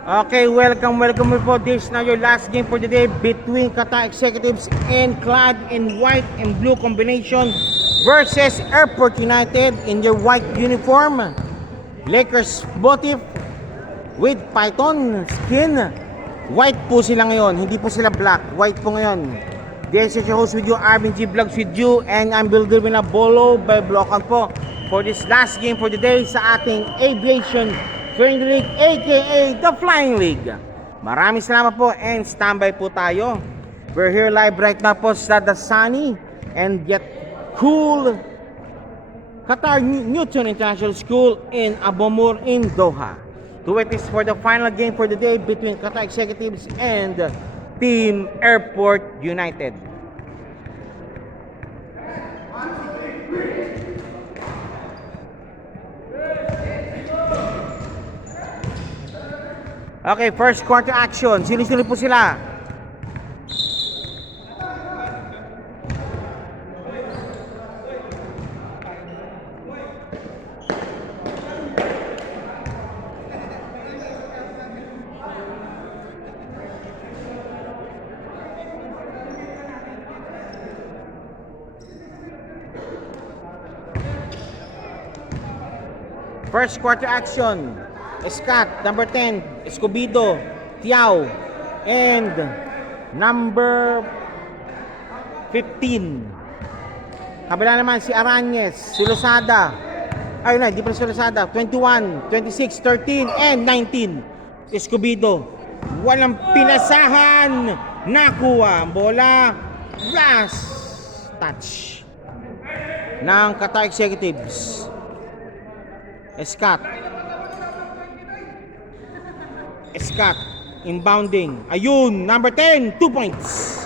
Okay, welcome po. This is now your last game for the day between Qatar Executives and clad in white and blue combination versus Airport United in their white uniform. Lakers motif with python skin. White po sila ngayon, hindi po sila black. White po ngayon. This is your host with you, Arvin G Vlogs with you, and I'm Builder Bolo by Blokan po for this last game for the day sa ating Aviation Training League, aka the Flying League. Maraming salamat po and standby po tayo. We're here live right now po sa the sunny and yet cool Qatar Newton International School in Abu Mur in Doha. To witness for the final game for the day between Qatar Executives and Team Airport United. Okay, first quarter action. Sino-sino po sila? First quarter action. Scott, number 10, Escobedo, Tiao, and number 15. Kabila naman si Arañez, si Losada. Ay, hindi pa si Losada. 21, 26, 13, and 19. Escobedo. Walang pinasahan. Nakuha ang bola. Last touch ng Qatar Executives. Scott, inbounding. Ayun, number 10, 2 points.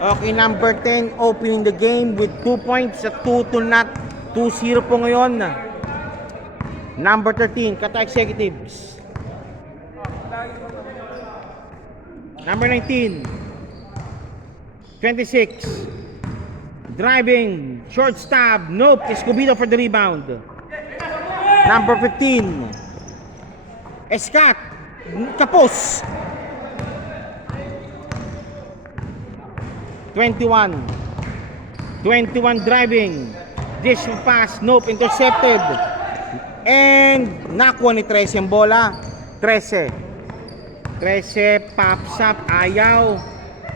Okay, number 10 opening the game with 2 points sa 2-0 po ngayon. Number 13, Qatar Executives. Number 19, 26, driving, short stab, nope, Escobedo for the rebound. Number 15, Scott, kapos. 21 driving, dish pass, nope, intercepted. And nakuha ni 13 ang bola. 13 pops up, ayaw.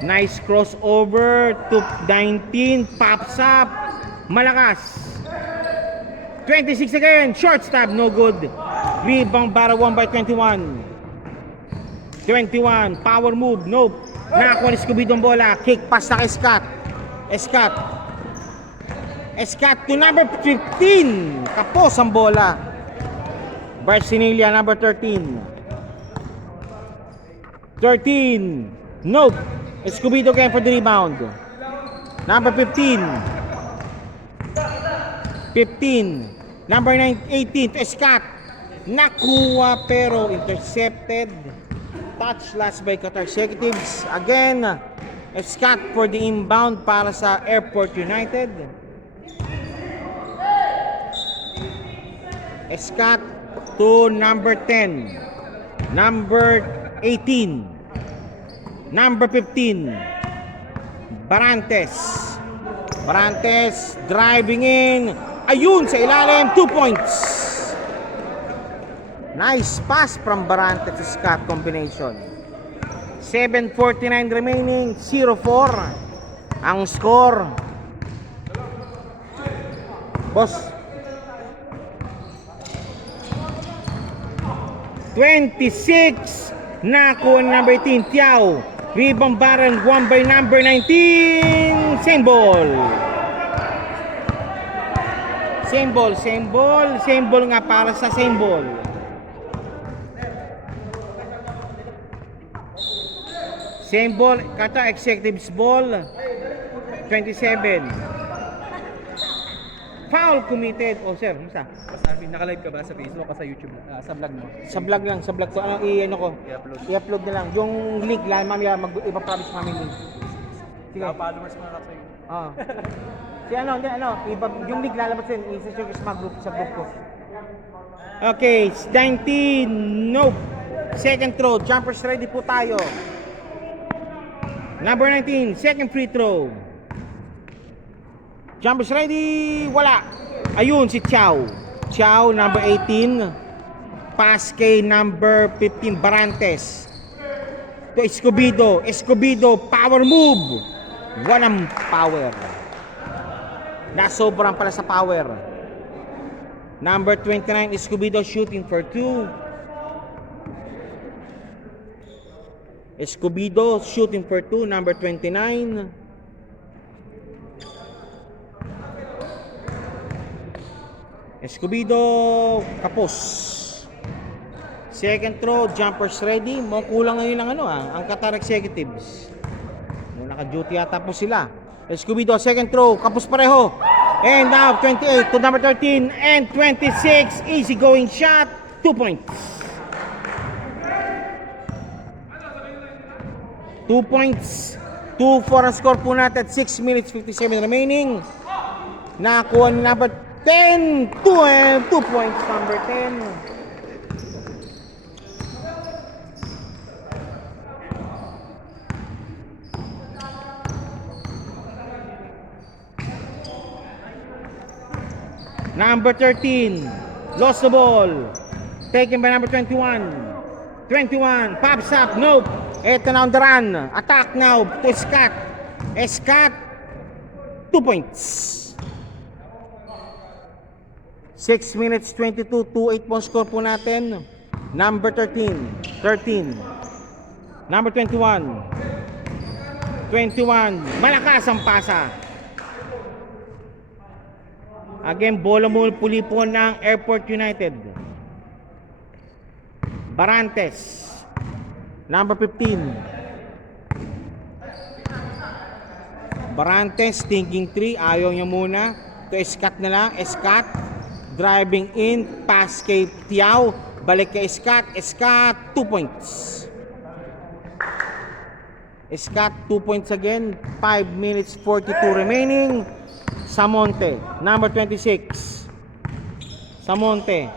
Nice crossover to 19, pops up, malakas. 26 again, short stab, no good. Rebound para 1 by 21. 21, power move, nope. Nakakuha ni Scooby ang bola. Kick pass na kay Scott. Scott to number 15. Kapos ang bola. Barcinilia, number 13. 13, nope. Scooby again for the rebound. Number 15. 15. Number 18, Scott. Nakuha pero intercepted. Touch last by Qatar Executives. Again, Scott for the inbound para sa Airport United. Scott to number 10. Number 18. Number 15. Barantes driving in. Ayun, sa ilalim, 2 points. Nice pass from Barantes to Scott combination. 7:49 remaining, 0-4 ang score. Boss. 26 nakuha number 18, Tiao. Rebound Baran, 1 by number 19. Same ball nga para sa same ball. Same ball, Qatar Executives ball. 27. Foul committed. Oh sir, musta? Sabi, naka-live ka ba sa Facebook o sa YouTube? Sa vlog mo? Sa vlog lang, sa vlog ko. Ano, i-upload na lang. Yung link lang, mamaya ipapromise namin link. Sige. Followers mo na sa YouTube. Ah. Yung link lalabas din, isa-share sa group ko. Okay, 19, nope. Second throw, jumpers ready po tayo. Number 19, second free throw. Jumpers ready, wala. Ayun, si Chow. Chow, number 18. Pass kay number 15, Barantes. To Escobedo. Escobedo, power move. Walang power. Nasobrang pala sa power. Number 29, Escobedo shooting for 2. Escobedo shooting for 2, number 29. Escobedo, kapos. Second throw, jumpers ready. Mukhang kulang ngayon ang Qatar Executives. Naka-duty yata po sila. Escobedo, second throw, kapos pareho. And now 28 to number 13 and 26. Easy going shot, 2 points. 2 points. 2-4 ang score po natin. 6 minutes 57 remaining. Nakakuha ni number 10. 2 points, number 10. Number 13, lost the ball. Taken by number 21. 21, pops up, nope. Ito na on the run. Attack now to Scott. Scott, 2 points. 6 minutes 22, 2-8 po score po natin. Number 13. Number 21. 21, malakas ang pasa. Again, bola muli po ng Airport United. Barantes. Number 15. Barantes thinking 3. Ayaw niya muna. To Scott na lang. Scott. Driving in. Pass kay Tiao. Balik kay Scott. Scott. 2 points. Scott 2 points again. 5 minutes 42 remaining. Samonte, number 26. Samonte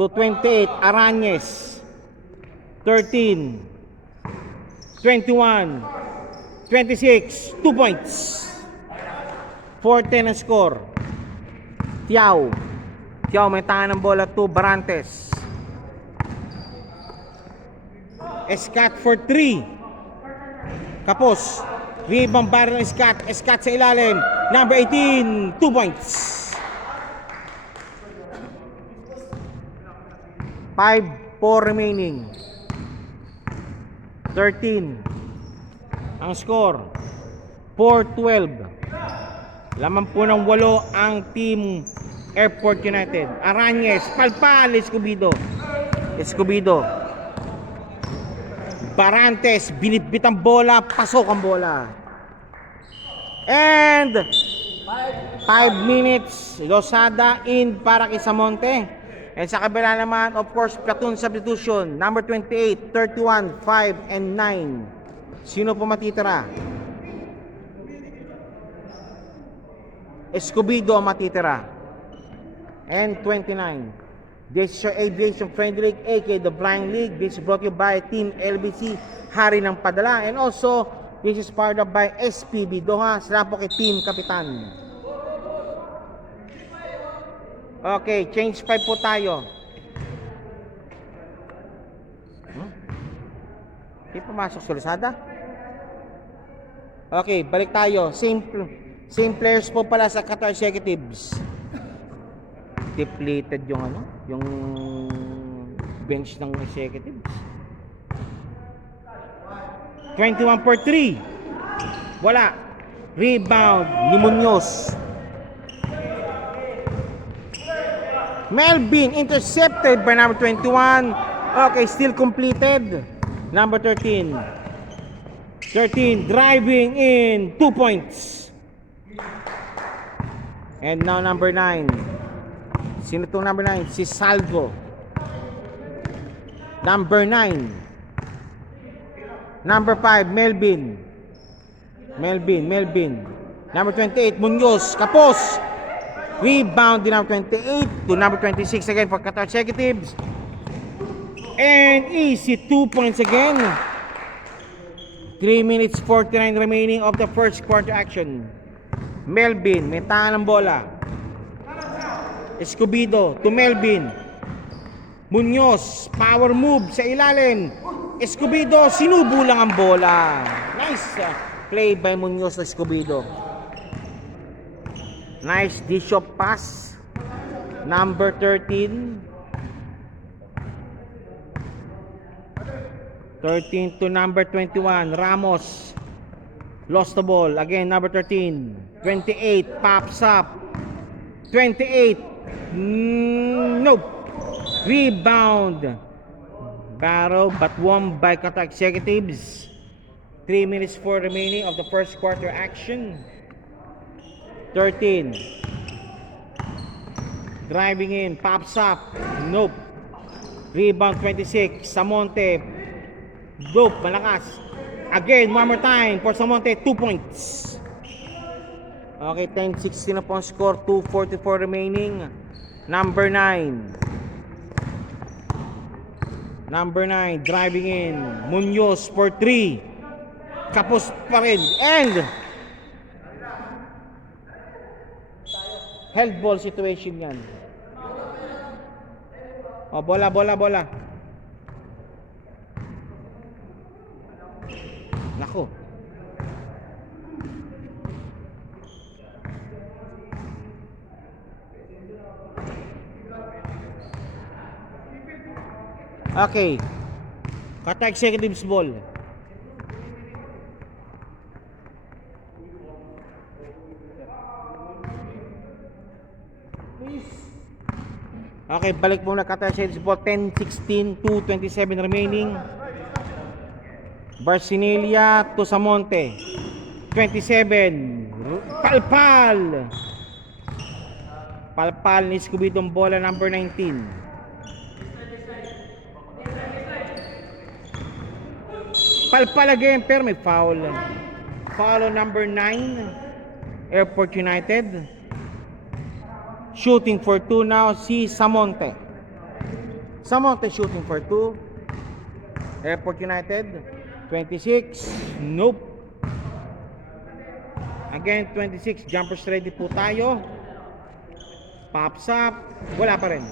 to 28, Arañez. 13, 21, 26, 2 points. 4-10 ang score. Tiao may tangan ng bola to Barantes. Scott for 3. Kapos. Rebound barrel ng Scott. Scott sa ilalim. Number 18, 2 points. 5-4 remaining. 13 ang score. 4-12. Laman po ng 8 ang team Airport United. Arañez, palpal, Escobedo. Barantes, binitbit ang bola, pasok ang bola. And 5 minutes, Losada in para kay Samonte. And sa kabila naman, of course, platoon substitution. Number 28, 31, 5, and 9. Sino po matitira? Escobedo ang matitira. And 29. This is your Aviation Friendly League, aka the Blind League. This is brought to you by Team LBC, Hari ng Padala. And also, this is part of by SPB Doha. Salamat po kay Team Kapitan. Okay, change 5 po tayo. Hindi pumasok sa Lazada. Okay, balik tayo. Same players po pala sa Qatar Executives. Depleted yung yung bench ng Executives. 21 for 3. Wala. Rebound ni Munoz. Melvin intercepted by number 21. Okay, still completed. Number 13. 13 driving in, 2 points. And now number 9. Sino itong number 9? Si Salvo. Number 9. Number 5, Melvin. Number 28, Munoz. Kapos. Rebound din number 28 to number 26 again for Qatar Executives. And easy 2 points again. 3 minutes 49 remaining of the first quarter action. Melvin, may tangan ng bola. Escobedo to Melvin. Munoz, power move sa ilalim. Escobedo, sinubo lang ang bola. Nice play by Munoz to Escobedo. Nice dish of pass. Number 13. 13 to number 21, Ramos. Lost the ball. Again, number 13. 28, pops up. 28. Nope. Rebound. Barrow, but won by Qatar Executives. 3 minutes 4 remaining of the first quarter action. 13. Driving in, pops up. Nope. Rebound 26. Samonte. Dope, malakas. Again, one more time for Samonte, 2 points. Okay, 10-16 na po ang score, 2:44 remaining. Number 9. Number 9, driving in. Munoz for 3. Kapos pa rin. And held ball situation yan. O, bola. Nako. Okay. Qatar Executives ball. Okay, balik muna Qatar Executives ball. 10-16, 2:27 remaining. Barcinelia to Samonte. 27. Palpal ni Escobedo ang bola, number 19. Palpal again, pero may foul. Foul on number 9, Airport United. Shooting for 2 now si Samonte. Samonte shooting for 2. Airport United. 26, nope. Again, 26, jumpers ready po tayo. Pops up, wala pa rin.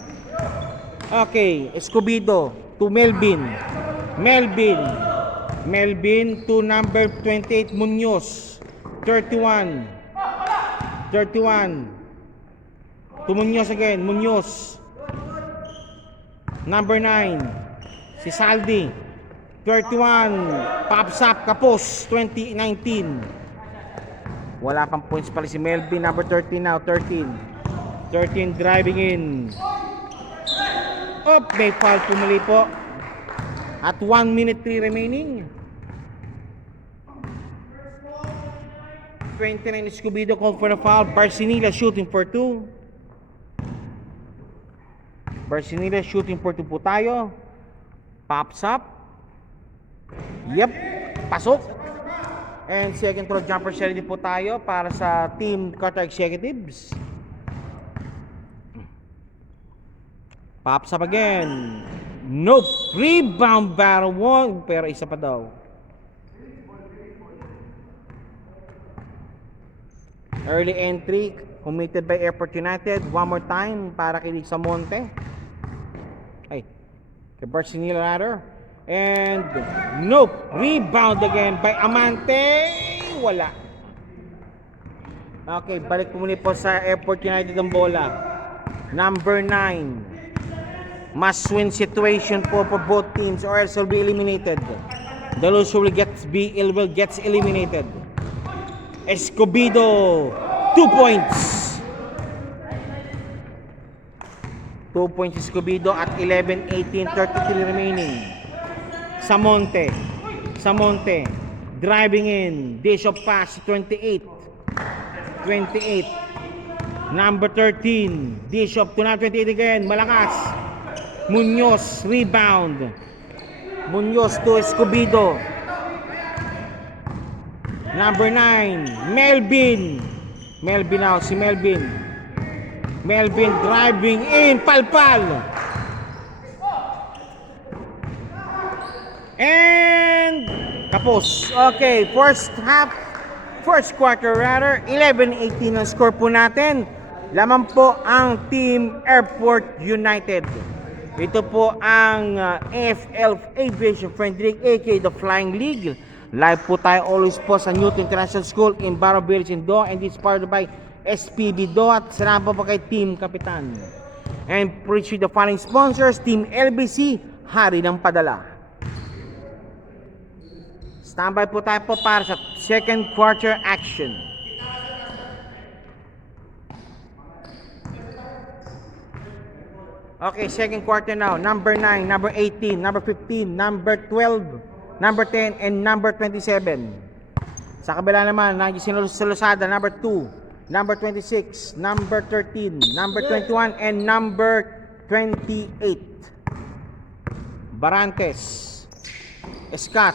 Okay, Escobedo to Melvin. Melvin to number 28, Munoz. 31 to Munoz again, Munoz. Number 9, si Saldi. 31, pops up, Kapos, 2019. Wala pang points pala si Melvin, number 13 now, 13 driving in. May foul, pumali po. At 1 minute 3 remaining. 29, Escobedo called for the foul. Barcinelia shooting for 2. Barcinelia shooting for 2 po tayo. Pops up. Yep, pasok. And second throw jumper ready po tayo para sa team Qatar Executives. Pops up again. Nope. Rebound Barrow 1, pero isa pa daw. Early entry committed by Airport United. One more time para kay Samonte. Ay, kay Barcinelia rather. And nope, rebound again by Amante. Wala. Okay, balik po muli po sa Airport United ang bola. Number 9. Must win situation po for both teams or else will be eliminated. The loser will gets eliminated. Escobedo, 2 points. 2 points Escobedo at 11-18, 33 remaining. Samonte, driving in, dish of pass, 28, number 13, dish of to 28 again, malakas, Munoz, rebound, Munoz to Escobedo, number 9, Melvin now, si Melvin driving in, Palpal, And kapos. Okay, first quarter rather, 11-18 ang score po natin. Laman po ang Team Airport United. Ito po ang AFL Aviation Friendly League, aka the Flying League. Live po tayo always po sa Newton International School in Barrow Village in Doha, and it's powered by SPB Doha. At salamat po kay Team Kapitan. And appreciate the following sponsors: Team LBC, Hari ng Padala. Standby po tayo po para sa second quarter action. Okay, second quarter now. Number 9, number 18, number 15, number 12, number 10, and number 27. Sa kabila naman, nandiyan si Losada, number 2, number 26, number 13, number 21, and number 28. Barantes, Scott,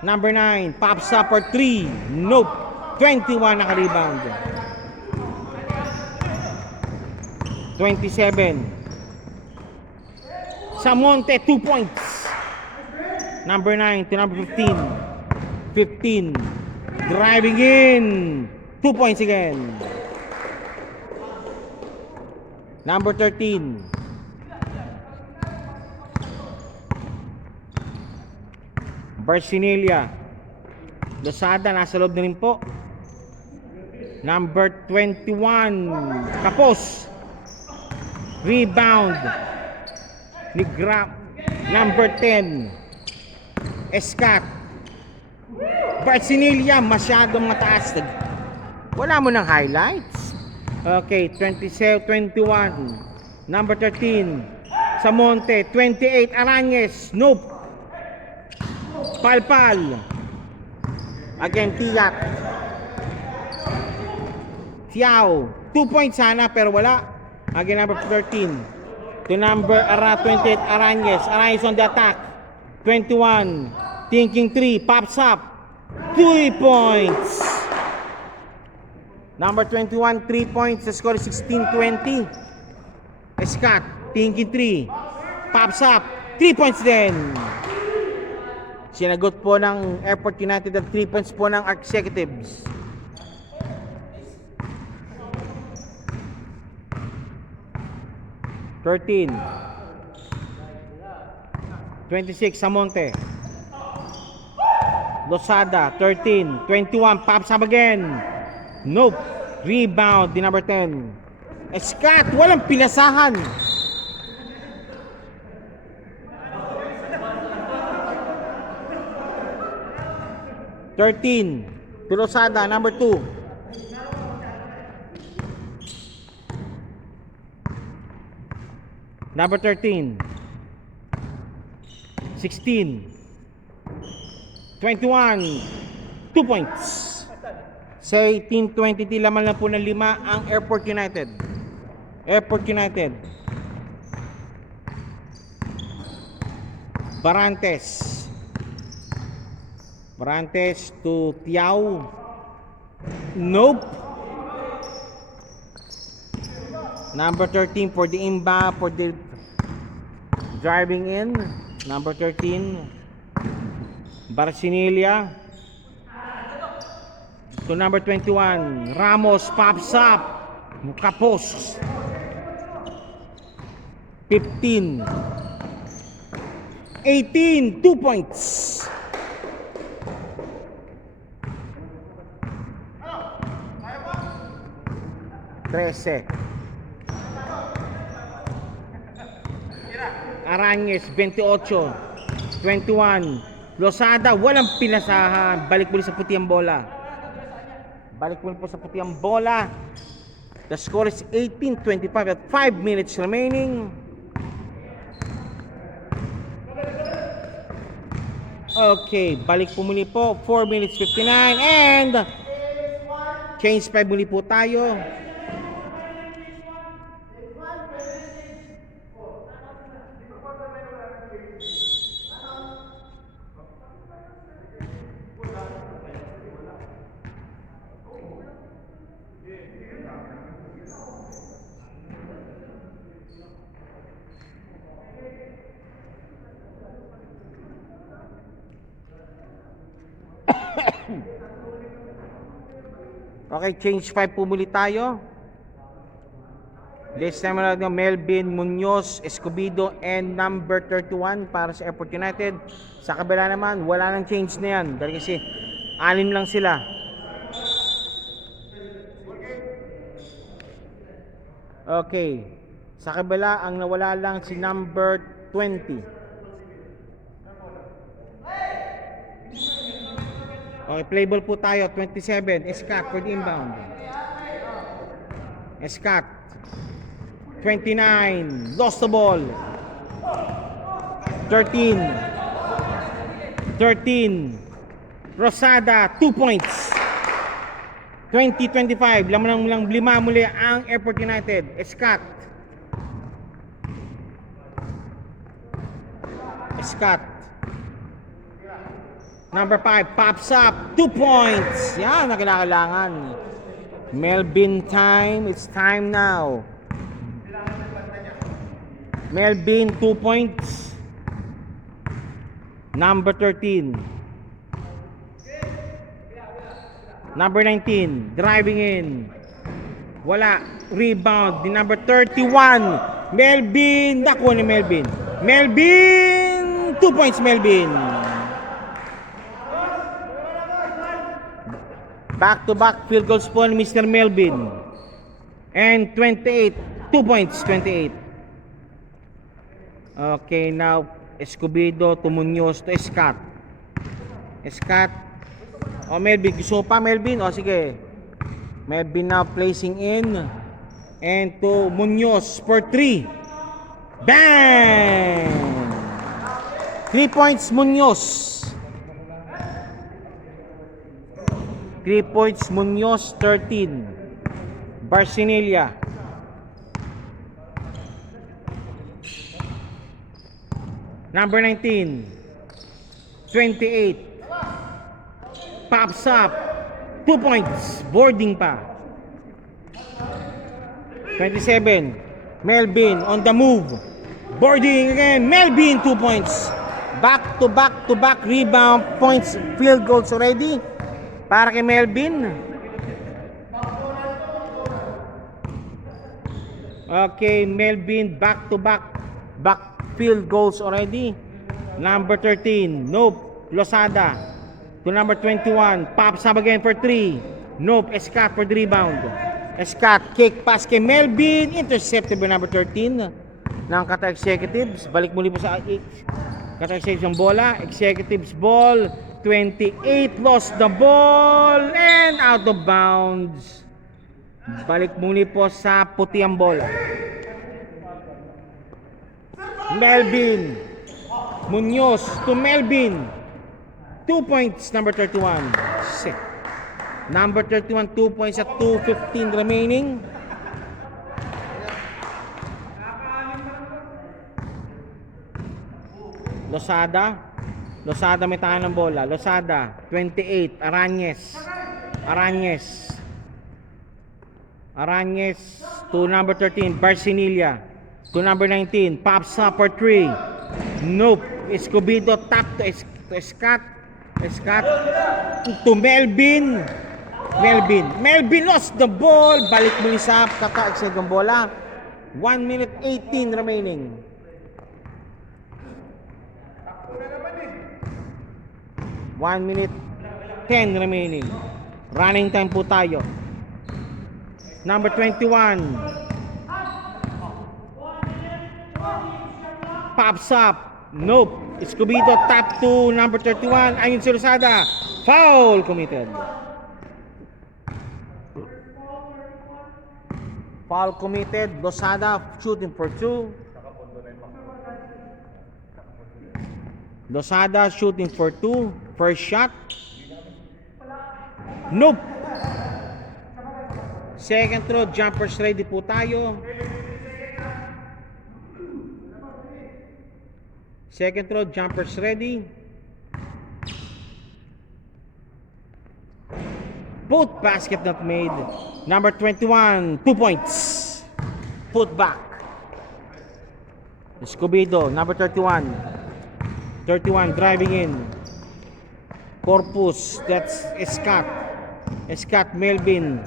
number 9, pops up for 3, nope, 21 naka-rebound. 27. Samonte, 2 points. Number 9 to number 15. 15. Driving in. 2 points again. Number 13. Barcinelia. Losada, nasa loob na rin po. Number 21. Kapos. Rebound ni number 10 Escat. Barcinelia, masyadong mataas. Wala mo ng highlights. Okay, 27, 21. Number 13 Samonte, 28 Arañez, nope. Palpal. Again, Tiyak. Tiao, 2 points sana pero wala. Again, number 13 to number 28 Arañez. Arañez on the attack. 21 thinking 3, pops up 3 points. Number 21, 3 points. The score is 16-20. Scott thinking 3, pops up 3 points din. Sinagot po ng Airport United at 3 points po ng Executives. (13) 26 Samonte. Losada, 13, 21, pops up again. Nope. Rebound di number 10. Scott, walang pinasahan. (13) to Losada, number 2. Number 13, 16, 21, 2 points. Sa 18-20, laman lang po ng 5 ang Airport United. Airport United. Barantes. Barantes to Tiao. Nope. Number 13 for the Imba, for the driving in. Number 13 Barcinelia to number 21 Ramos, pops up. Kapos. 15, 18, 2 points. Trece. Arañez, 28, 21. Losada, walang pinasahan. Balik muli sa puti ang bola. Balik muli po sa puti ang bola. The score is 18-25 at 5 minutes remaining. Okay, balik po muli po. 4 minutes 59 and change 5 muli po tayo. Okay, change 5 po muli tayo. This time around, Melvin Munoz Escobedo and number 31 para sa Airport United. Sa kabila naman, wala nang change na yan. Dahil kasi, 6 lang sila. Okay. Sa kabila, ang nawala lang si number 20. Okay, play ball po tayo. 27, Escat for the inbound. Escat. 29, lost the ball. 13, Rosada, 2 points. 20-25, laman lang 5 muli ang Airport United. Escat. Number 5, pops up, 2 points. Yan, na kailangan. Melvin time, it's time now. Melvin, 2 points. Number 13. Number 19, driving in. Wala. Rebound, di number 31. Melvin, dako ni Melvin. Melvin, 2 points Melvin. Back-to-back field goals po ni Mr. Melvin. And 28, 2 points, 28. Okay, now Escobedo to Munoz to Escat. O Melvin, gusto pa Melvin? O sige. Melvin now placing in. And to Munoz for 3. Bang! 3 points Munoz. 3 points Munoz, 13. Barcinilla. Number 19, 28, pops up, 2 points, boarding pa. 27, Melvin on the move, boarding again, Melvin 2 points. Back to back rebound points, field goals already para kay Melvin. Okay, Melvin back to back field goals already. Number 13, nope, Losada to number 21, pops up again for 3. Nope, Escat for the rebound. Escat, kick pass kay Melvin, intercepted by number 13 ng Qatar Executives. Balik muli po sa Qatar Executives ang bola. Executives ball, 28, lost the ball and out of bounds. Balik muli po sa puti ang bola. Melvin Munoz to Melvin, 2 points, number 31. Number 31, 2 points at 2:15 remaining. Losada may tahan ng bola. Losada, 28, Arañez to number 13, Barcinilla to number 19, pops up for 3. Nope. Escobedo tap to Escat to Melvin. Melvin lost the ball. Balik muli sa Qatar ng bola. 1 minute 18 remaining. One minute 10 remaining. Running time po tayo. Number 21, pops up. Nope. Escobedo tap to number 31. Ayun si Rosada. Foul committed. Losada shooting for 2. Losada shooting for 2. First shot. Nope. Second throw, jumpers ready po tayo. Second throw, jumpers ready. Both basket not made. Number 21, 2 points. Put back. Escobedo, number 31. 31 driving in. Corpus, that's Scott. Scott Melvin.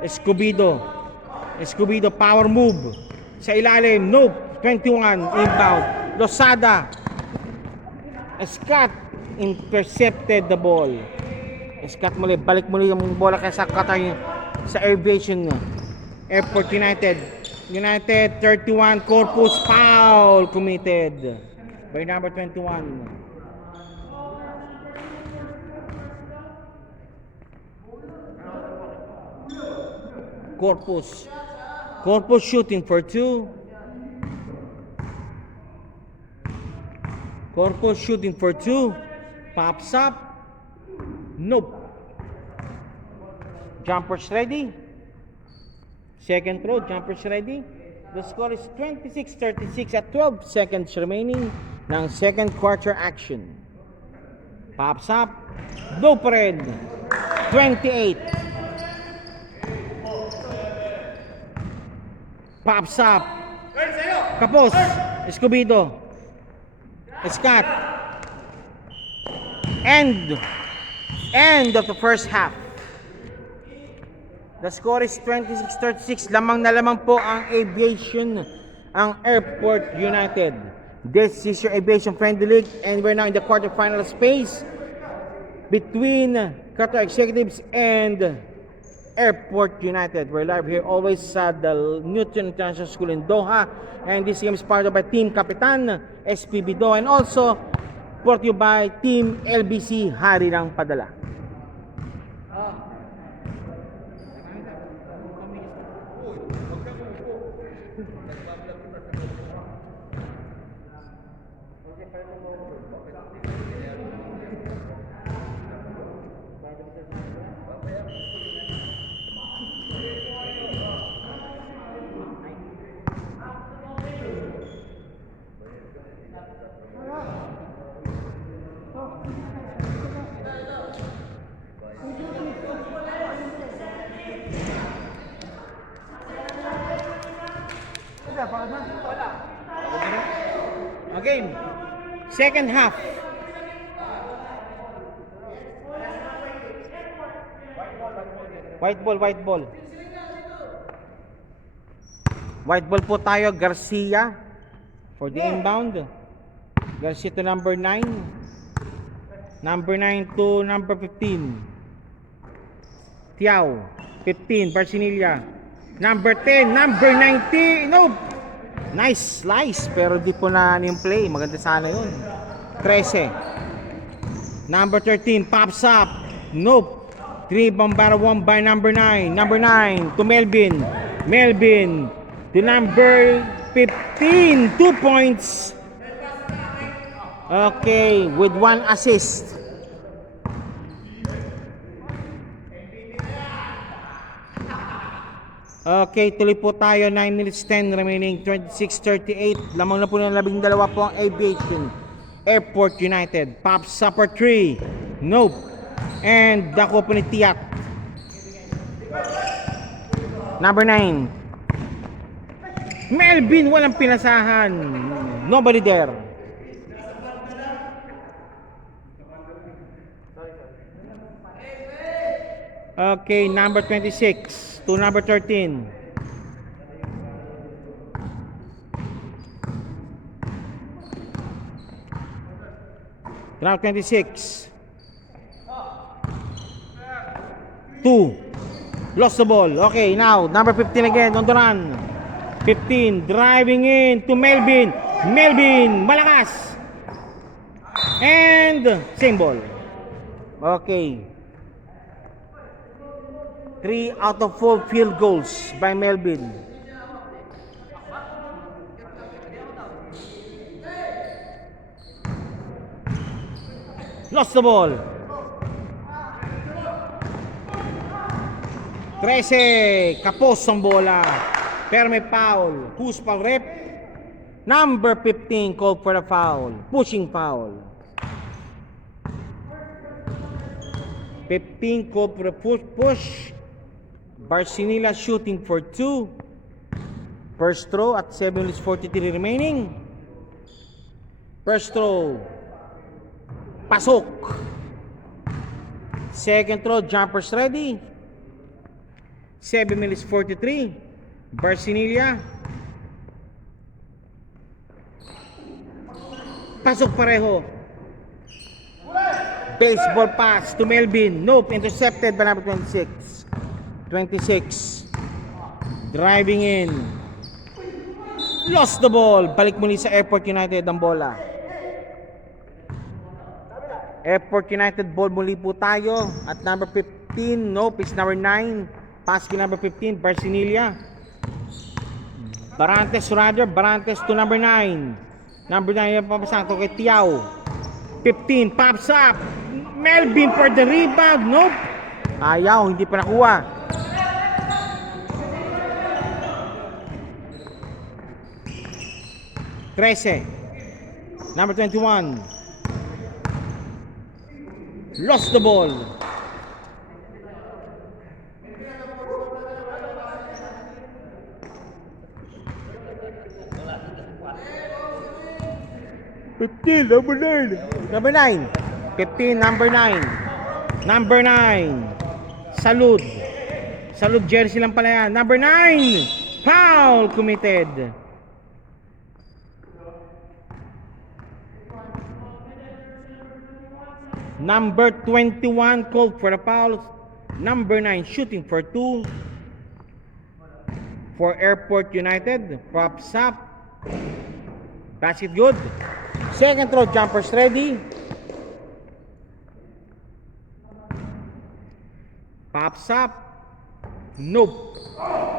Escobedo. Escobedo, power move. Sa ilalim, nope. 21, inbound. Losada. Scott intercepted the ball. Scott muli, balik muli yung bola kaya sa Qatar sa Aviation Airport United. United 31, Corpus, foul committed by number 21. Corpus. Corpus shooting for 2. Corpus shooting for 2. Pops up. Nope. Jumpers ready. Second throw, jumpers ready. The score is 26-36 at 12 seconds remaining ng second quarter action. Pops up. No pa rin. 28. Pops up. Kapos. Escobedo. Scott. End of the first half. The score is 26-36. Lamang na lamang po ang Aviation, ang Airport United. This is your Aviation Friendly League and we're now in the quarterfinal space between Qatar Executives and Airport United. We're live here always at the Newton International School in Doha, and this game is part of by Team Kapitan, SPB Doha, and also brought to you by Team LBC, Hari ng Padala. Again, second half. White ball, white ball. White ball po tayo, Garcia for the inbound. Garcia to number 9. Number 9 to number 15. Tiao, 15, Barcinilla. Number 10, number 19. Nope. Nice slice, pero di po na yung play. Maganda sana yun. 13. Number 13, pops up. Nope. 3 bombara 1 by number 9. Number 9 to Melvin. Melvin to number 15. 2 points. Okay, with 1 assist. Okay, tuloy po tayo. 9 minutes 10 remaining. 26-38. Lamang na po ng 12 po ang Aviation Airport United. Pops up for 3. Nope. And dako po ni Tiak. Number 9. Melvin, walang pinasahan. Nobody there. Okay, number 26 to number 13. Now 26. 2. Lost the ball. Okay, now number 15 again on the run. 15 driving in to Melvin. Melvin, malakas. And same ball. Okay. 3 out of 4 field goals by Melvin. Lost the ball. 13. Kapos ang bola. Pero may foul. Who's foul rep? Number 15 called for a foul. Pushing foul. 15 called for a push. Barcinilla shooting for 2. First throw at 7 minutes 43 remaining. First throw. Pasok. Second throw, jumpers ready. 7 minutes 43. Barcinilla. Pasok pareho. Baseball pass to Melvin. Nope, intercepted by number 26. 26. Driving in. Lost the ball. Balik muli sa Airport United ang bola. Airport United ball muli po tayo. At number 15, nope, it's number 9. Pass kay number 15, Barcinilla. Barantes rather, Barantes to number 9. Number 9 yung papasang to kay Tiao. 15, pops up. Melvin for the rebound. Nope. Ayaw, hindi pa nakuha. Trece. Number 21. Lost the ball. Number 9. Number 9. 15, number 9. Number 9. Salud. Salud jersey lang pala yan. Number 9. Foul committed. Number 21 called for the foul. Number 9 shooting for 2. For Airport United. Props up. Basket good. Second throw, jumpers ready. Pops up. Nope.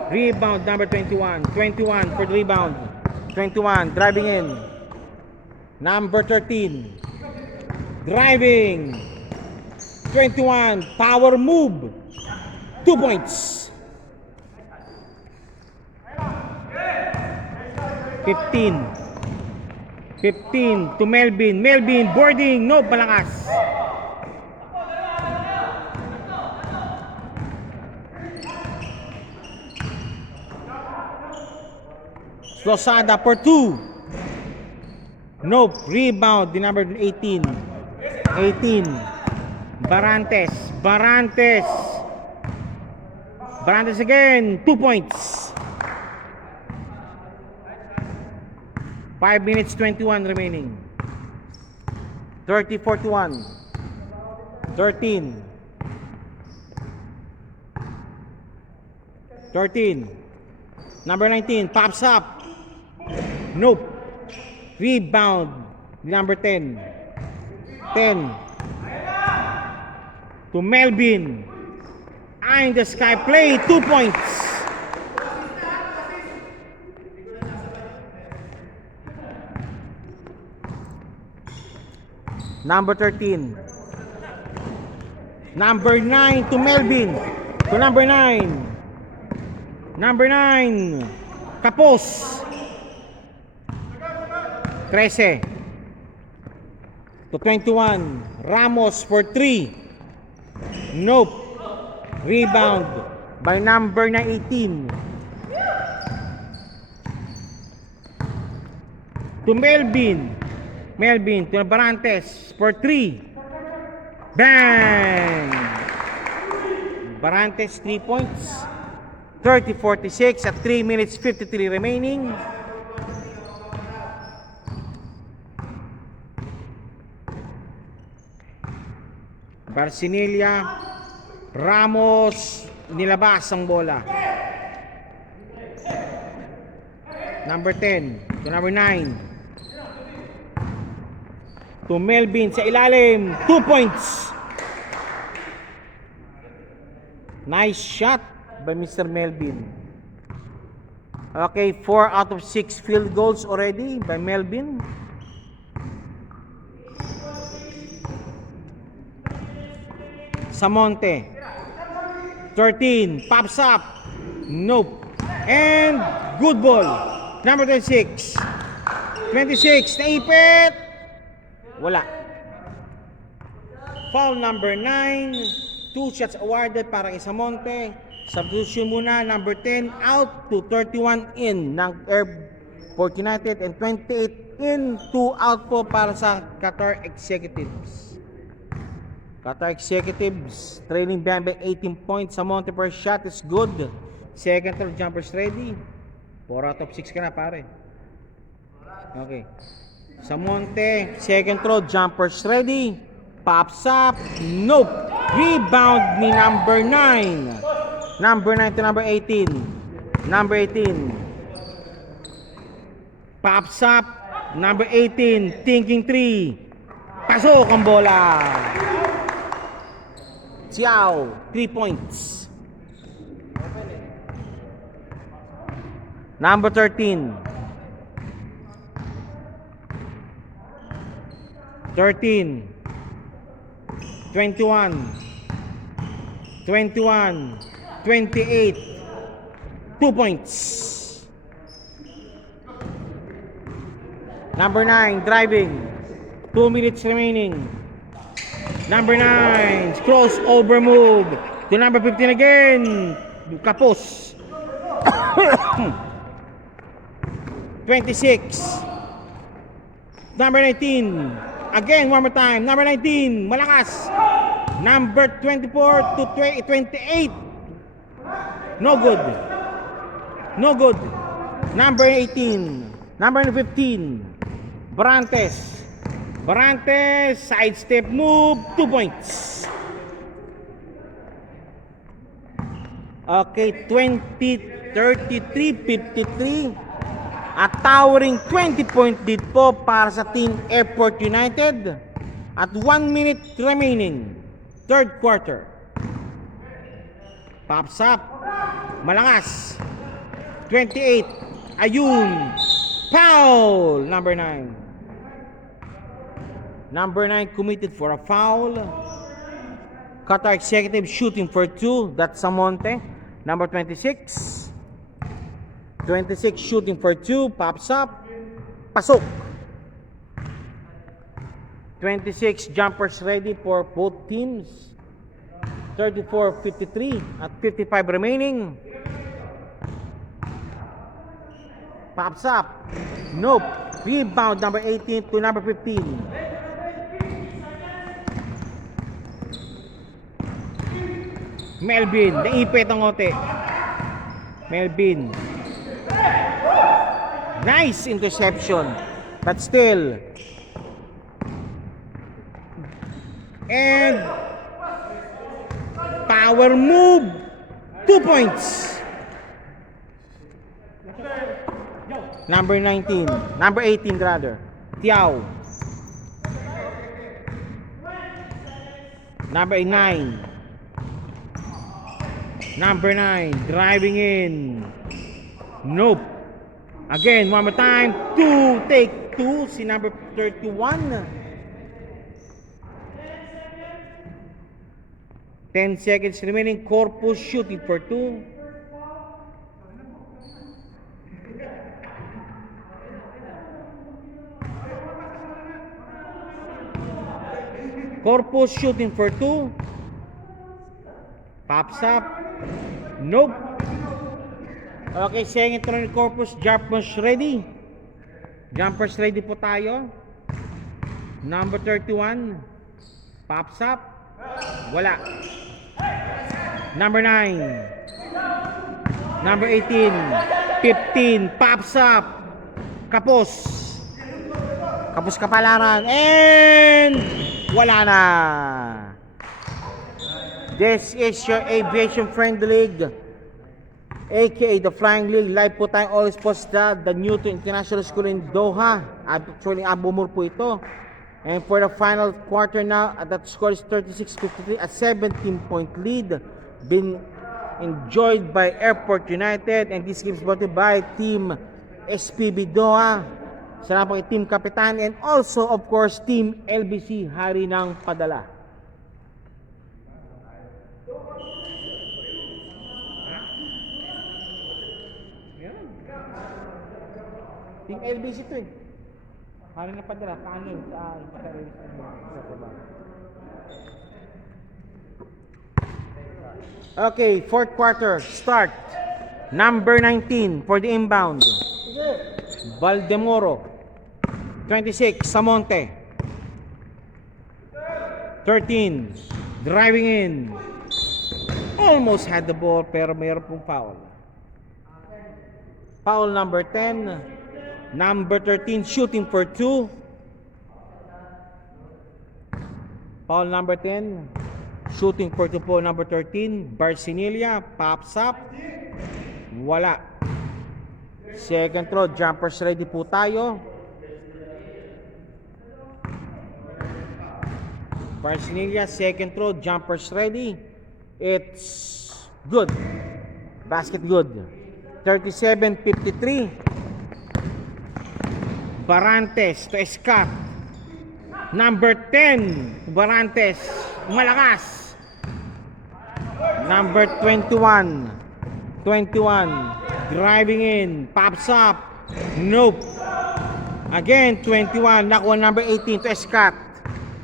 Rebound number 21. 21 for the rebound. 21 driving in. Number 13. Driving. 21 power move. 2 points. 15 to Melvin. Melvin boarding. No, palakas. Losada for 2. Nope. Rebound. The number 18. 18. Barantes. Barantes. Barantes again. 2 points. 5 minutes 21 remaining. 30-41. 13. 13. Number 19 pops up. Nope. Rebound. Number 10. 10. To Melvin. Eye in the sky play. 2 points. Number 13. Number 9 to Melvin. To number 9. Number 9. Kapos. 13. To 21. Ramos for 3. Nope. Rebound by number 18. To Melvin. Melvin to Barantes for 3. Bang! Barantes 3 points. 30-46 at 3 minutes 53 remaining. Barcinilla. Ramos. Nilabas ang bola. Number 10 to number 9. To Melvin sa ilalim. 2 points. Nice shot by Mr. Melvin. Okay, 4 out of 6 field goals already by Melvin. Samonte. 13. Pops up. Nope. And good ball. Number 26. 26. Naipit. Wala. Foul number 9. 2 shots awarded para kay Samonte. Substitution muna. Number 10 out to 31 in ng Port United, and 28 in, 2 out po para sa Qatar Executives. Qatar Executives trailing behind by 18 points. Samonte per shot is good. Second throw jumpers ready. 4 out of 6 ka na, pare. Okay. Samonte, second throw jumpers ready. Pops up. Nope. Rebound ni number 9. Number 9 to number 18. Number 18. Pops up. Number 18. Thinking 3. Pasok ang bola. Xiao, 3 points. Number 13. 13. 21. 21. 28. 2 points. Number 9, driving. 2 minutes remaining. Number 9, crossover move to number 15 again. Kapos. 26. Number 19. Again, one more time. Number 19, malakas. Number 24 to 28. No good. No good. Number 18. Number 15. Barantes. Barantes, sidestep move, 2 points. Okay, 20, 33, 53. At towering 20-point lead po para sa Team Airport United. At 1 minute remaining. Third quarter. Pops up. Malakas. 28. Ayun. Foul. Number 9. Number 9 committed for a foul. Qatar Executive shooting for 2. That's Samonte. Number 26. 26 shooting for 2. Pops up. Pasok. 26 jumpers ready for both teams. 34-53 at 55 remaining. Pops up. Nope. Rebound number 18 to number 15. Melvin, naipit ang ote. Melvin. Nice interception. But still. And power move. 2 points. Number 19. Number 18 rather. Tiao. Number 9. Number 9, driving in. Nope. Again, one more time. 2, take 2. Si number 31. 10 seconds remaining. Corpus shooting for 2. Corpus shooting for 2. Pops up. Nope. Okay, second throw ni Corpus. Jumpers ready. Jumpers ready po tayo. Number 31. Pops up. Wala. Number 9. Number 18. 15. Pops up. Kapos. Kapos kapalaran. And wala na. This is your Aviation Friend League, aka the Flying League. Live po tayo always po sa the Newton International School in Doha. Actually, Abu Mur po ito. And for the final quarter now, that score is 36-53, a 17-point lead been enjoyed by Airport United. And this games brought to you by Team SPB Doha. Salamat po kay Team Kapitan and also of course Team LBC Hari ng Padala. Team LBC to eh. Hari ng Padala, paano yun? Sa okay, fourth quarter, start. Number 19 for the inbound. Valdemoro. 26, Samonte. 13, driving in. Almost had the ball pero mayroon pong foul. Foul number 10. Number 13, shooting for 2. Foul number 10. Shooting for 2 po, number 13. Barcinilia, pops up. Wala. Second throw, jumpers ready po tayo. Barcinilia, second throw, jumpers ready. It's good. Basket good. 37-53. Barantes to Scott. Number 10, Barantes. Malakas. Number 21. Driving in. Pops up. Nope. Again, 21. Nakuha number 18 to Scott.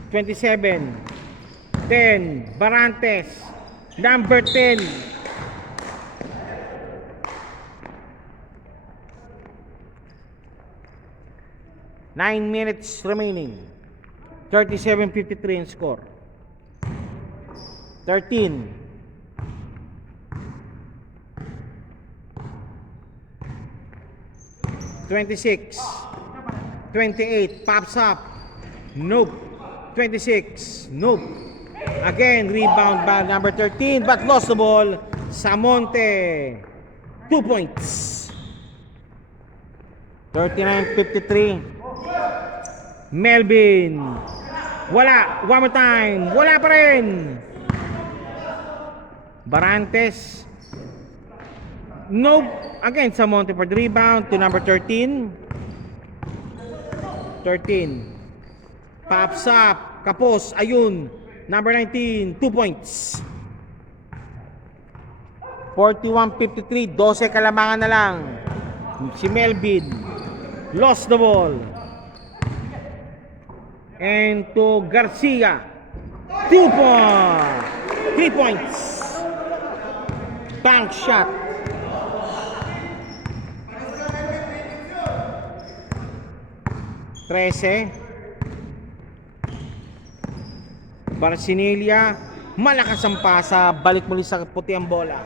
27. 10. Barantes. Number 10. Nine minutes remaining. 37-53 in score. 13. 26. 28. Pops up. Nope. 26. Nope. Again, rebound by number 13 but lost the ball. Samonte. 2 points. 39-53. Melvin. Wala. One more time. Wala pa rin. Barantes. Nope. Again, Samonte for the rebound to number 13. 13. Pops up. Kapos. Ayun. Number 19. 2 points. 41-53. 12 kalamangan na lang. Si Melvin. Lost the ball. And to Garcia. 2 points. 3 points. Bank shot. Trece. Barcinilia. Malakas ang pasa. Balik muli sa puti ang bola.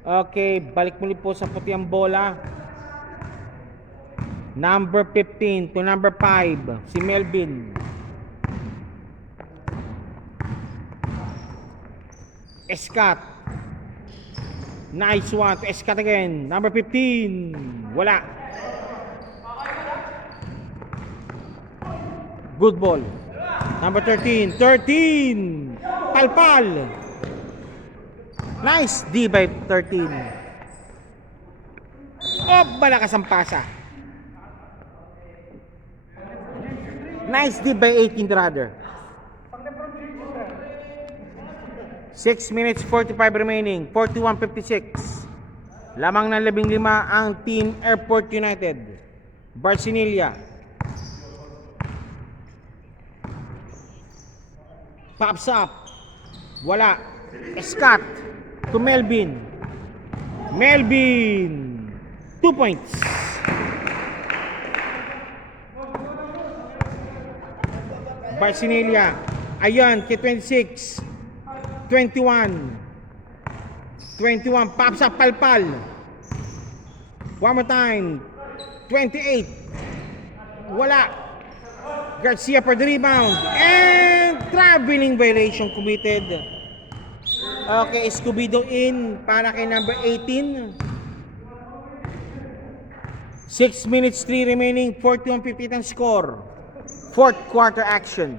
Okay, balik muli po sa puti ang bola. Number 15 to number 5, si Melvin. Scott. Nice one to Scott again. Number 15. Wala. Good ball. Number 13. 13. Palpal. Nice D by 13. Oh, malakas ang pasa. Nice D by 18 rather. 6 minutes 45 remaining. 41-56. Lamang ng 15 ang Team Airport United. Barcinilia. Pops up. Wala. Scott to Melvin. Melvin. 2 points. Barcinilia. Ayan, kay 26. 21. 21. Pops up, Palpal. One more time. 28. Wala. Garcia for the rebound. And traveling violation committed. Okay, Escobedo in para kay number 18. 6 minutes 3 remaining. 41-58 ang score. Fourth quarter action.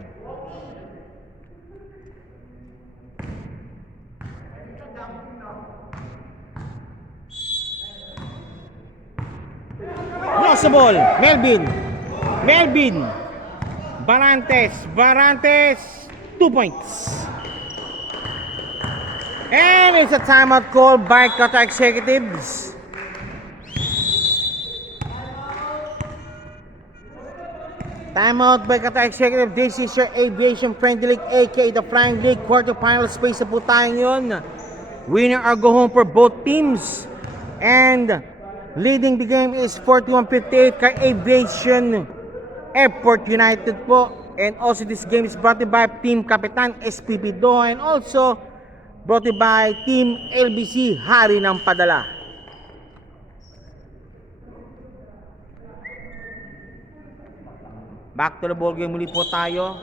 Lost the ball. Melvin. Melvin. Barantes. Barantes. 2 points. And it's a timeout call by Qatar executives. Timeout by Qatar executive. This is your Aviation Friendly League, aka the Flying League. Quarterfinal space na po tayo yun. Winner or go home for both teams. And leading the game is 41-58 kay Aviation Airport United po. And also this game is brought to you by Team Kapitan SPP Doha and also brought to you by Team LBC Hari ng Padala. Back to the ball game muli po tayo.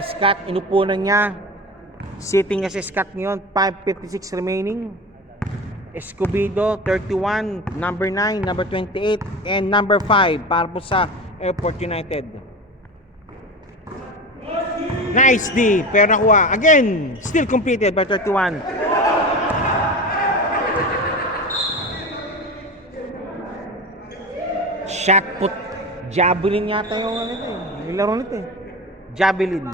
Scott, inupunan niya. Sitting niya si Scott ngayon, 5:56 remaining. Escobedo, 31, number 9, number 28, and number 5 para po sa Airport United. Nice D, pero nakuha. Again, still completed by 31. Shot put. Javelin yata yung ano ito eh. Yung laro nito eh. Javelin.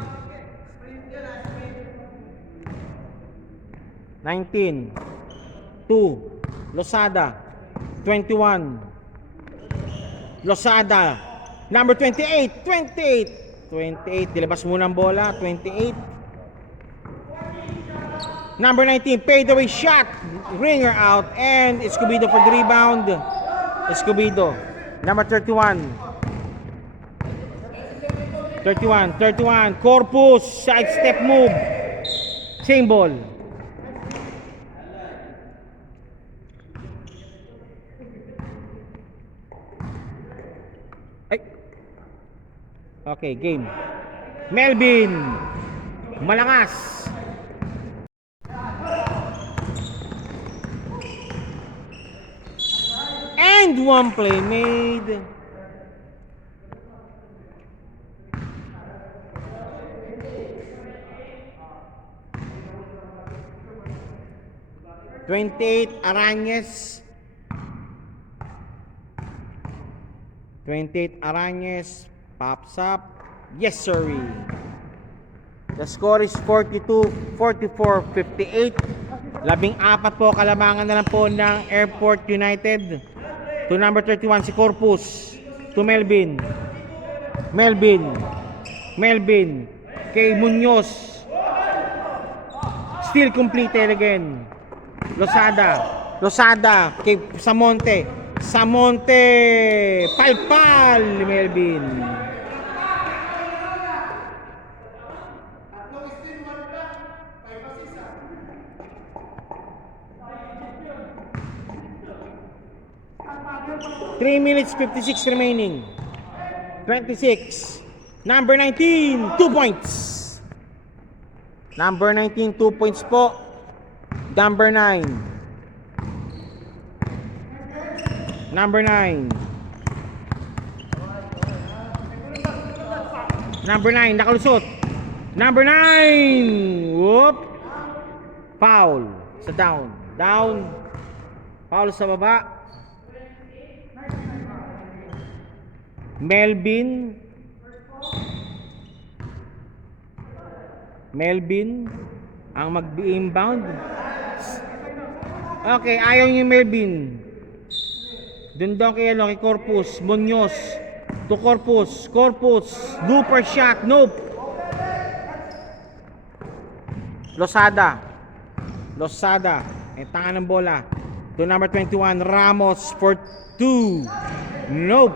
19. 2. Losada. 21. Losada. Number 28. 28. Dilabas muna ang bola. 28. Number 19. Paid away shot. Ringer out. And Escobedo for the rebound. Escobedo. Number 31. 31. Corpus. Side step move. Same ball. Ay. Okay, game. Melvin. Malangas. And one play made. Arañez. 28 Arañez pops up. Yes, sir. The score is 44, 58. 14 po kalamangan na lang po ng Airport United. To number 31 si Corpus. To Melvin. Kay Muñoz. Still completed again. Losada kay Samonte. Palpal ni Melvin. Three minutes 56 remaining. 26. Number 19, 2 points. Number 19, 2 points po. Number 9. Number 9, nakalusot. Number 9. Whoop. Foul. Sa down. Foul sa baba. Melvin ang mag-inbound. Okay, ayaw niyo Melvin. Dundong kay Corpus. Muñoz to Corpus. Looper shot. Nope. Losada. Tangan ng bola. To number 21. Ramos for 2. Nope.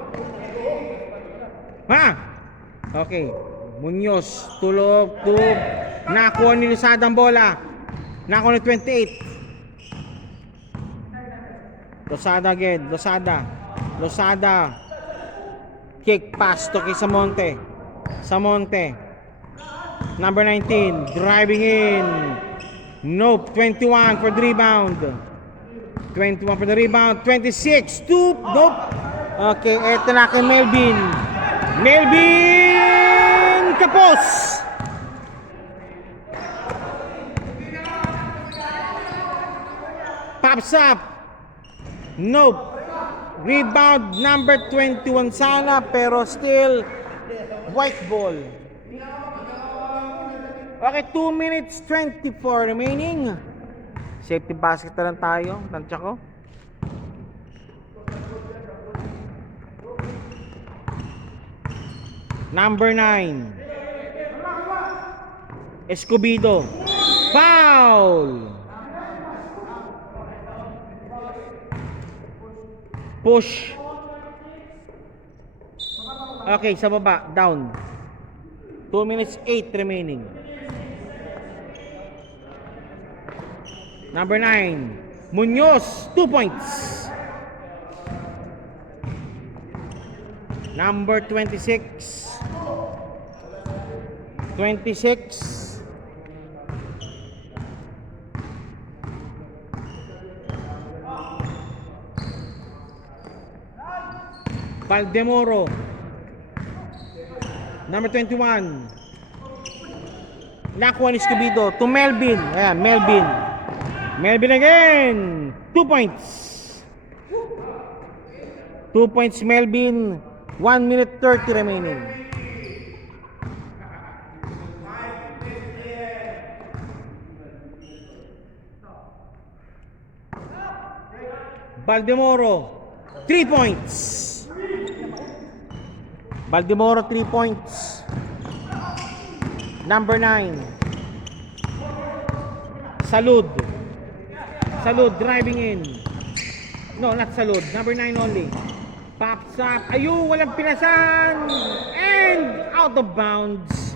Okay. Muñoz. Tulog. Nakuha ni Losada ang bola. Nakuha ni 28. Losada again. Losada. Kick pass to kay Samonte. Number 19. Driving in. Nope. 21 for the rebound. 26. Nope. Okay. Eto na kay Melvin. Kapos. Pops up. Nope. Rebound number 21 sana pero still white ball. Okay, 2 minutes 24 remaining. Safety basket na lang tayo. Tansya ko. Number 9. Escobedo. Foul. Push. Okay, sa baba. Down. 2 minutes 8 remaining. Number 9. Munoz, 2 points. Number 26. 26. Valdemoro. Number 21. Nakuha ni Escobedo to Melvin. Ayan, Melvin. Melvin again. 2 points. 2 points Melvin. 1 minute 30 remaining. Valdemoro, 3 points. Valdemoro, 3 points. Number 9. Salud. Salud driving in. No, not Salud. Number 9 only. Pops up. Ayun, walang pinasan. And out of bounds.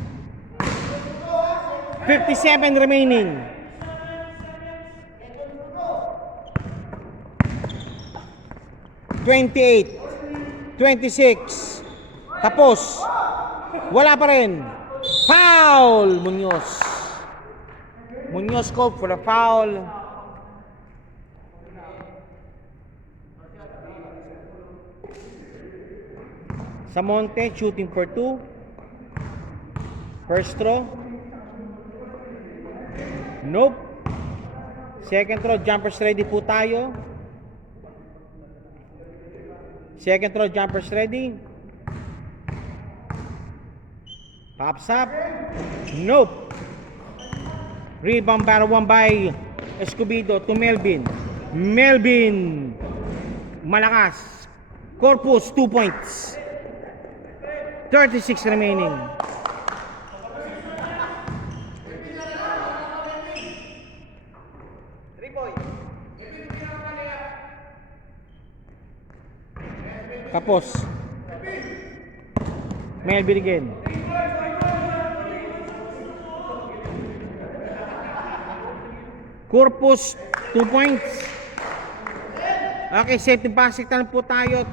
57 remaining. (28) 26. Tapos. Wala pa rin. Foul! Munoz. Munoz called for a foul. Samonte shooting for 2. First throw. Nope. Second throw, jumpers ready po tayo. Second throw, jumpers ready. Pops up. Nope. Rebound battle won by Escobedo to Melvin. Melvin. Malakas. Corpus, 2 points. 36 remaining. Tapos Melvin again. Corpus 2 points. Okay, safety basket na po tayo.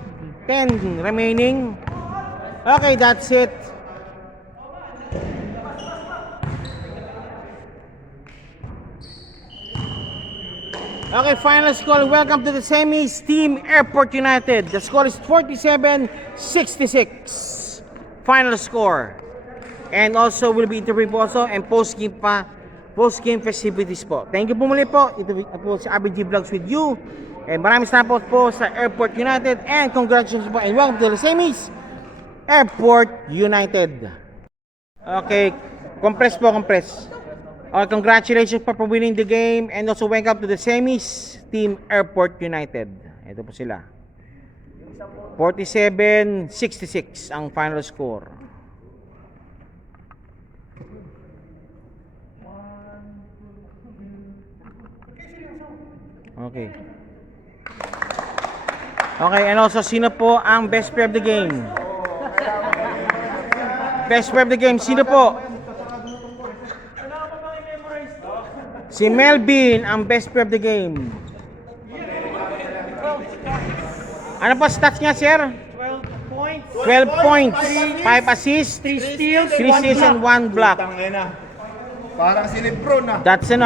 10 remaining. Okay, that's it. Okay, final score. Welcome to the semis. Team Airport United. The score is 47-66. Final score. And also will be interview po also and post-game pa. Post-game festivities po. Thank you po muli po. Ito po si ABG Vlogs with you. And maraming salamat po sa Airport United. And congratulations po and welcome to the semis. Airport United. Okay, compress po, compress. Okay, congratulations po for winning the game and also welcome to the semis, Team Airport United. Ito po sila. 47-66 ang final score. Okay. Okay, and also sino po ang best player of the game? Best player of the game, sino po? Si Melvin ang best player of the game. Ano po stats niya, sir? 12 points, 5 assists, 3 steals and 1 block. Parang si Lebron na. That's 5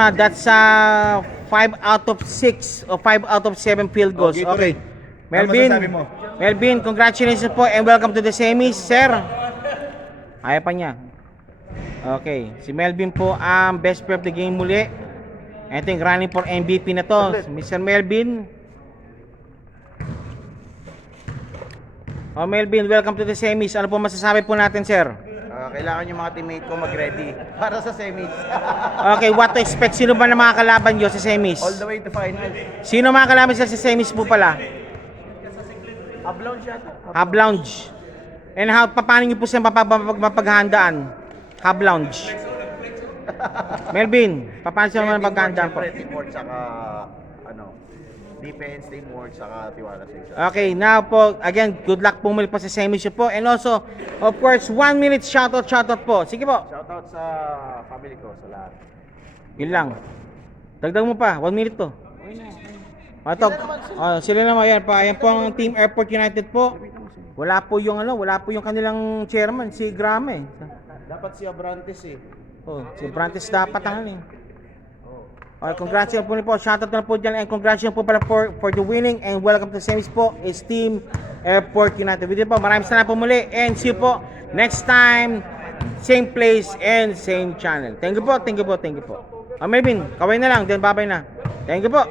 out of 6 o 5 out of 7 field goals. Okay. Melvin, Ano masasabi mo? Melvin, congratulations po and welcome to the semis, sir. Ayaw pa niya. Okay, si Melvin po ang best player of the game muli. I think running for MVP na to, Mr. Melvin. Oh, Melvin, welcome to the semis. Ano po masasabi po natin, sir? Kailangan yung mga teammate ko mag-ready para sa semis. Okay, what to expect? Sino ba na mga kalaban nyo sa semis? All the way to final. Sino mga kalaban sa semis po pala? Hub-lounge yata. Hub Lounge. And how, paano nyo po siya mapaghandaan? Hub Lounge. Melvin, paano siya mapaghandaan po? Siyempre, teamwork saka ano, defense, teamwork, saka tiwala sa isa. Okay, now po, again, good luck po muli po sa semis nyo po. And also, of course, 1 minute shoutout po. Sige po. Shoutout sa family ko, sa lahat. Yun lang. Dagdag mo pa, 1 minute to. Ito, sila naman yan pa. Ayan po ang Team Airport United po. Wala po yung kanilang chairman, si Grame. Dapat si Abrantes eh. Oh, si Brantes dapat ang ano eh. Okay, congratulations po Shoutout na po dyan and congratulations po pala for the winning and welcome to semis po is Team Airport United. Video po, maraming salamat po muli and see you po next time, same place and same channel. Thank you po. Melvin, kaway na lang, then bye-bye na. Thank you po.